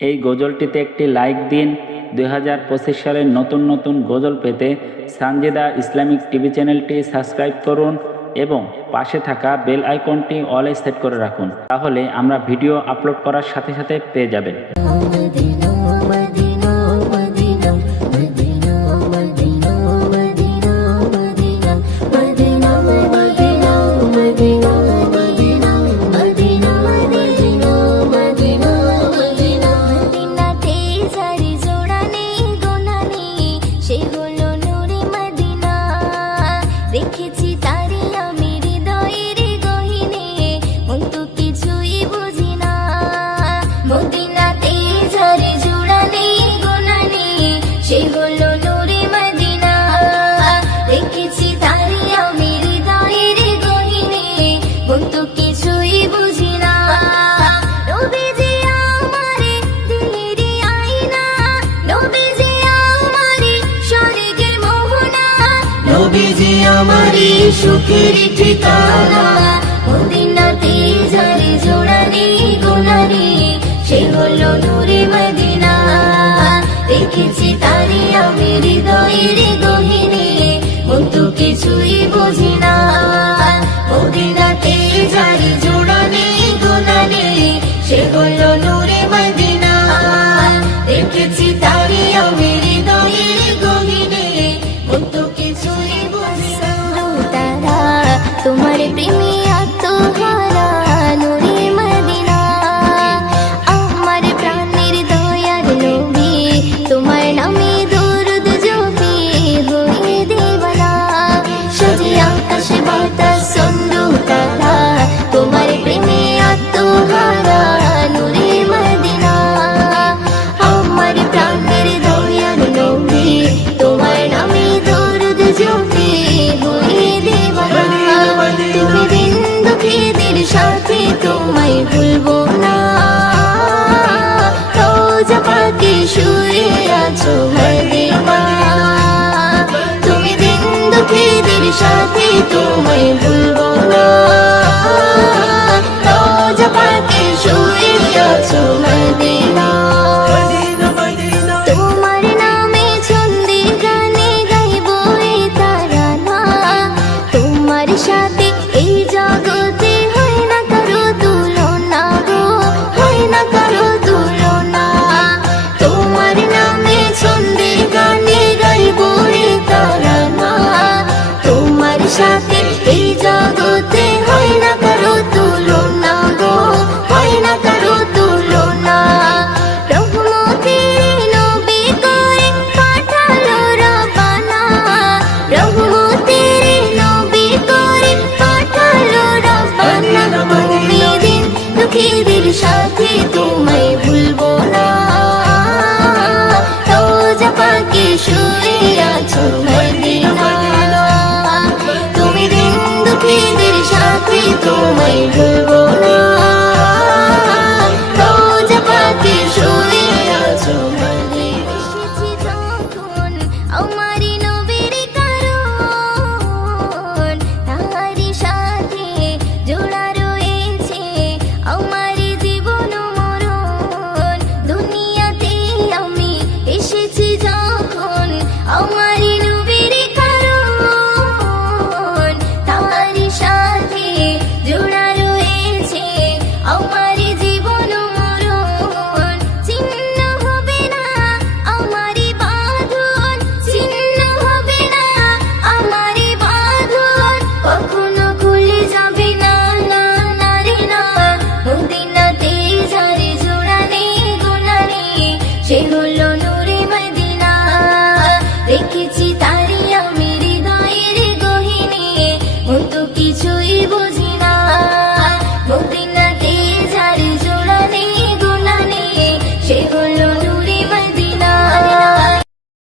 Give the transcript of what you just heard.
এই গজলটিতে একটি লাইক দিন। 2025 সালের নতুন নতুন গজল পেতে সানজিদা ইসলামিক টিভি চ্যানেলটি সাবস্ক্রাইব করুন এবং পাশে থাকা বেল আইকনটি অলে সেট করে রাখুন, তাহলে আমরা ভিডিও আপলোড করার সাথে সাথে পেয়ে যাবেন। দেখেছি তারে আমি হৃদয়ের গহীনে, মন তো কিছুই বুঝি না। মদিনাতে যারে জোড়ানে গোনানে, সে হলো নূরে মদিনা। দেখেছি তারে আমি হৃদয়ের গহীনে, মন তো কিছুই বুঝি না। নবীজি আমারে দিলেরই আয়না, নবীজি আমারে স্বর্গের মোহনা, নবীজি আমারি সুখের ঠিকানা। মদিনাতে যারে জোড়ানে গোনানে, সে হলো নূরে মদিনা। দেখেছি তারে আমি হৃদয়ের গহীনে, মন তো কিছুই বুঝি না। মদিনাতে যারে জোড়ানে গোনানে, সে হলো নূরে মদিনা। দেখেছি তারে আমি হৃদয়ের গহীনে, মন তো কিছুই বুঝি না। তারা তোমার প্রেমে আত্মহারা, নূরে মদিনা। আমার প্রাণের দয়ার নবী, তোমার নামে দরুদ জপি হয়ে দেওয়ানা। সাজে আকাশ বাতাস চন্দ্র তারা, তোমার প্রেমে আত্মহারা, নূরে মদিনা। আমার প্রাণের দয়ার নবী, তোমার নামে দরুদ জপি হয়ে দেওয়ানা। তুমি দিন দুঃখীদের সাথে তোমায় ভুলবো না। রোজা পাকে শুয়ে আছো মদিনা। তুমি দিন দুঃখীদের সাথে তোমায় ভুলবো না। রোজা পাকে শুয়ে আছো মদিনা। তোমার নামে ছন্দে গানে গাইবো এই তারানা। তোমার সাথে এই জগতে হয় না কারো তুলনা গো, হয় না কারো তুলনা। তোমার নামে ছন্দে গানে গাইবো এই তারানা। তোমার সাথে এই জগতে হয় না কারো তুলনা গো, হয় না কারো তুলনা। রহমতের নবী করে পাঠালো রব্বানা, রহমতের নবী করে পাঠালো রব্বানা। তুমি দিন দুঃখীদের সাথে তোমায় ভুলবো না। রোজা পাকে শুয়ে আছো মদিনা। তুমি দিন দুঃখীদের সাথে তোমায় ভুলবো না। রোজা পাকে শুয়ে আছো মদিনা। এসেছি যখন আমারি নবীর কারণ, তাহারি সাথে জোড়া রয়েছে আমারি জীবন মরণ। দুনিয়াতে আমি এসেছি যখন আমারি নবীর কারণ, তাহারি সাথে জোড়া রয়েছে আমারি জীবন মরণ। ছিন্ন হবে না আমারি বাঁধন, ছিন্ন হবে না আমারি বাঁধন। কখনো খুলে যাবে না, না না রে না। মদিনাতে যারে জোড়ানে গোনানে, সে হলো